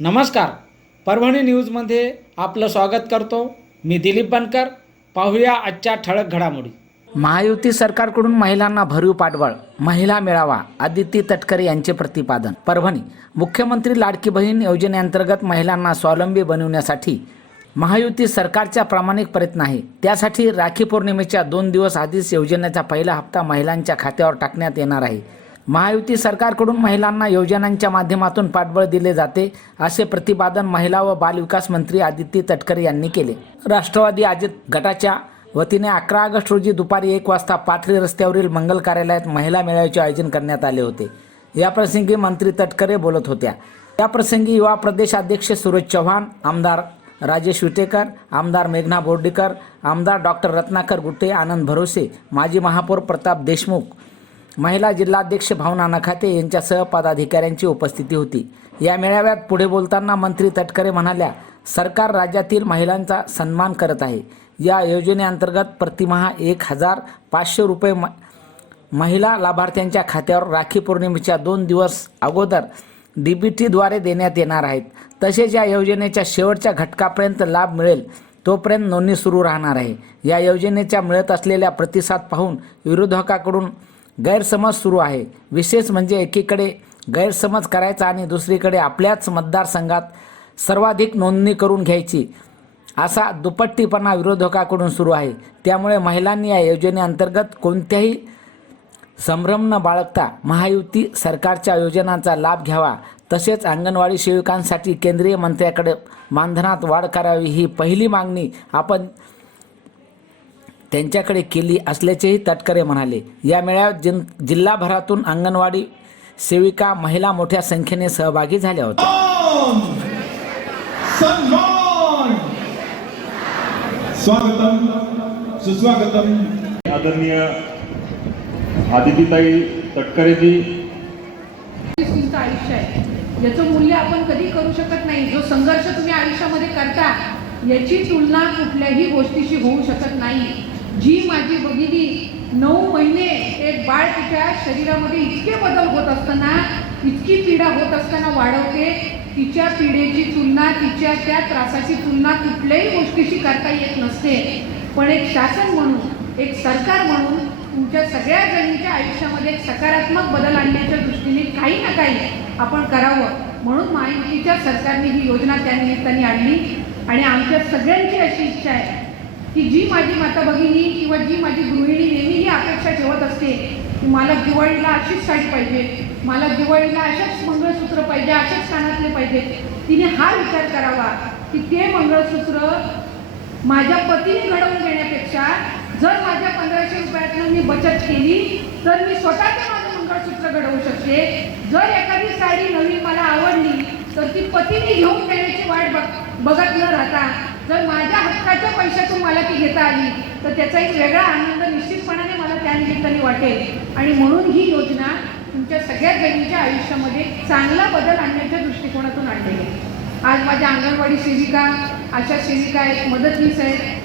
नमस्कार. परभणी न्यूजमध्ये आपलं स्वागत करतो. मी दिलीप बनकर. पाहूया आजच्या ठळक घडामोडी. महायुती सरकारकडून महिलांना भरीव पाठबळ महिला मेळावा आदिती तटकरे यांचे प्रतिपादन. परभणी मुख्यमंत्री लाडकी बहीण योजनेअंतर्गत महिलांना स्वावलंबी बनवण्यासाठी महायुती सरकारचा प्रामाणिक प्रयत्न आहे. त्यासाठी राखी पौर्णिमेच्या दोन दिवस आधीच योजनेचा पहिला हप्ता महिलांच्या खात्यावर टाकण्यात येणार आहे. महायुती सरकारकडून महिलांना योजनांच्या माध्यमातून पाठबळ दिले जाते असे प्रतिपादन महिला व बालविकास मंत्री आदित्य तटकरे यांनी केले. राष्ट्रवादी अजित गटाच्या वतीने अकरा ऑगस्ट रोजी दुपारी एक वाजता पाथरी रस्त्यावरील मंगल कार्यालयात महिला मेळाव्याचे आयोजन करण्यात आले होते. याप्रसंगी मंत्री तटकरे बोलत होत्या. याप्रसंगी युवा प्रदेशाध्यक्ष सूरज चव्हाण आमदार राजेश विटेकर आमदार मेघना बोर्डीकर आमदार डॉक्टर रत्नाकर गुट्टे आनंद भरोसे माजी महापौर प्रताप देशमुख महिला जिल्हाध्यक्ष भावना नखाते यांच्यासह पदाधिकाऱ्यांची उपस्थिती होती. या मेळाव्यात पुढे बोलताना मंत्री तटकरे म्हणाल्या सरकार राज्यातील महिलांचा सन्मान करत आहे. या योजनेअंतर्गत प्रतिमहा एक हजार पाचशे रुपये म महिला लाभार्थ्यांच्या खात्यावर राखी पौर्णिमेच्या दोन दिवस अगोदर डी बी टीद्वारे देण्यात येणार आहेत. तसेच या योजनेच्या शेवटच्या घटकापर्यंत लाभ मिळेल तोपर्यंत नोंदणी सुरू राहणार आहे. या योजनेच्या मिळत असलेल्या प्रतिसाद पाहून विरोधकाकडून गैरसमज सुरू आहे. विशेष म्हणजे एकीकडे गैरसमज करायचा आणि दुसरीकडे आपल्याच मतदारसंघात सर्वाधिक नोंदणी करून घ्यायची. असा दुपट्टीपणा विरोधकाकडून सुरू आहे. त्यामुळे महिलांनी या योजनेअंतर्गत कोणत्याही संभ्रम न बाळगता महायुती सरकारच्या योजनांचा लाभ घ्यावा. तसेच अंगणवाडी सेविकांसाठी केंद्रीय मंत्र्याकडे मानधनात वाढ करावी ही पहिली मागणी आपण त्यांच्याकडे केली असल्याचेही तटकरे म्हणाले. या मेळाव्यात जिन जिल्हाभरातून अंगणवाडी सेविका महिला मोठ्या संख्येने सहभागी झाल्या होत्या. स्वागतम सुस्वागतम. आदरणीय आदितीताई तटकरेजी. तुमचं आयुष्य आहे. याचं मूल्य आपण कधी करू शकत नाही. जो संघर्ष तुम्ही आयुष्यामध्ये करता याची तुलना कुठल्याही गोष्टीशी होऊ शकत नाही. जी माझी भगिनी नऊ महिने एक बाळ तिच्या शरीरामध्ये इतके बदल होत असताना इतकी पीडा होत असताना वाढवते तिच्या पीडेची तुलना तिच्या त्या त्रासाची तुलना कुठल्याही गोष्टीशी करता येत नसते. पण एक शासन म्हणून एक सरकार म्हणून तुमच्या सगळ्या जणींच्या आयुष्यामध्ये एक सकारात्मक बदल आणण्याच्या दृष्टीने काही ना काही आपण करावं. म्हणून माहितीच्या सरकारने ही योजना त्या निमित्ताने आणली. आणि आमच्या सगळ्यांची अशी इच्छा आहे की जी माझी माता भगिनी किंवा जी माझी गृहिणी नेहमी ही अपेक्षा ठेवत असते की मला दिवाळीला अशीच साडी पाहिजे मला दिवाळीला अशाच मंगळसूत्र पाहिजे अशाच कानातले पाहिजे. तिने हा विचार करावा की ते मंगळसूत्र माझ्या पतीने घडवून देण्यापेक्षा जर माझ्या पंधराशे रुपयातनं मी बचत केली तर मी स्वतः ते माझं मंगळसूत्र घडवू शकते. जर एखादी साडी नवी मला आवडली तर ती पतीने घेऊन देण्याची वाट बघ बघत न राहता जर माझ्या हक्काच्या पैशातून मला ती घेता आली तर त्याचा एक वेगळा आनंद निश्चितपणाने मला त्या निमित्ताने वाटेल. आणि म्हणून ही योजना तुमच्या सगळ्या जणींच्या आयुष्यामध्ये चांगला बदल आणण्याच्या दृष्टिकोनातून आणलेली आहे. आज माझ्या अंगणवाडी सेविका आशा सेविका आहेत मदतनीस आहेत.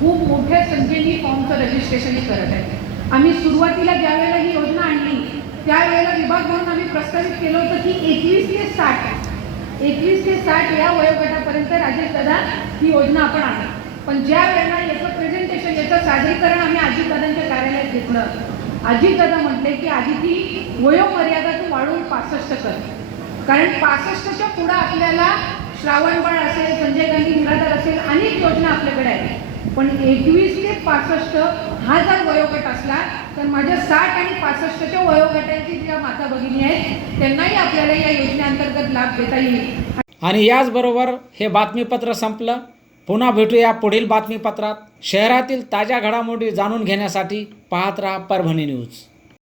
खूप मोठ्या संख्येने फॉर्मचं रजिस्ट्रेशन करत आहे आम्ही सुरुवातीला ज्यावेळेला ही योजना आणली त्यावेळेला विभाग म्हणून आम्ही प्रस्तावित केलं होतं की एकवीस ते साठ एकवीस ते साठ या वयोगटापर्यंत राजेश दादा ही योजना आपण आणली. पण ज्या वेळेला याचं प्रेझेंटेशन याचं सादरीकरण आम्ही अजितदादांच्या कार्यालयात घेतलं अजितदादा म्हटले की आधी ती वयोमर्यादा तू वाढवून पासष्ट कर. कारण पासष्टच्या पुढं आपल्याला श्रावणबाळ असेल संजय गांधी निराधार असेल अनेक योजना आपल्याकडे आहेत. पण एकवीस ते पासष्ट हा जर वयोगट असला तर माझ्या साठ आणि पासष्टच्या वयोगटाची ज्या माता भगिनी आहेत त्यांनाही आपल्याला या योजनेअंतर्गत लाभ देता येईल. आणि याचबरोबर हे बातमीपत्र संपलं. पुन्हा भेटूया पुढील बातमीपत्रात. शहरातील ताज्या घडामोडी जाणून घेण्यासाठी पाहत राहा परभणी न्यूज.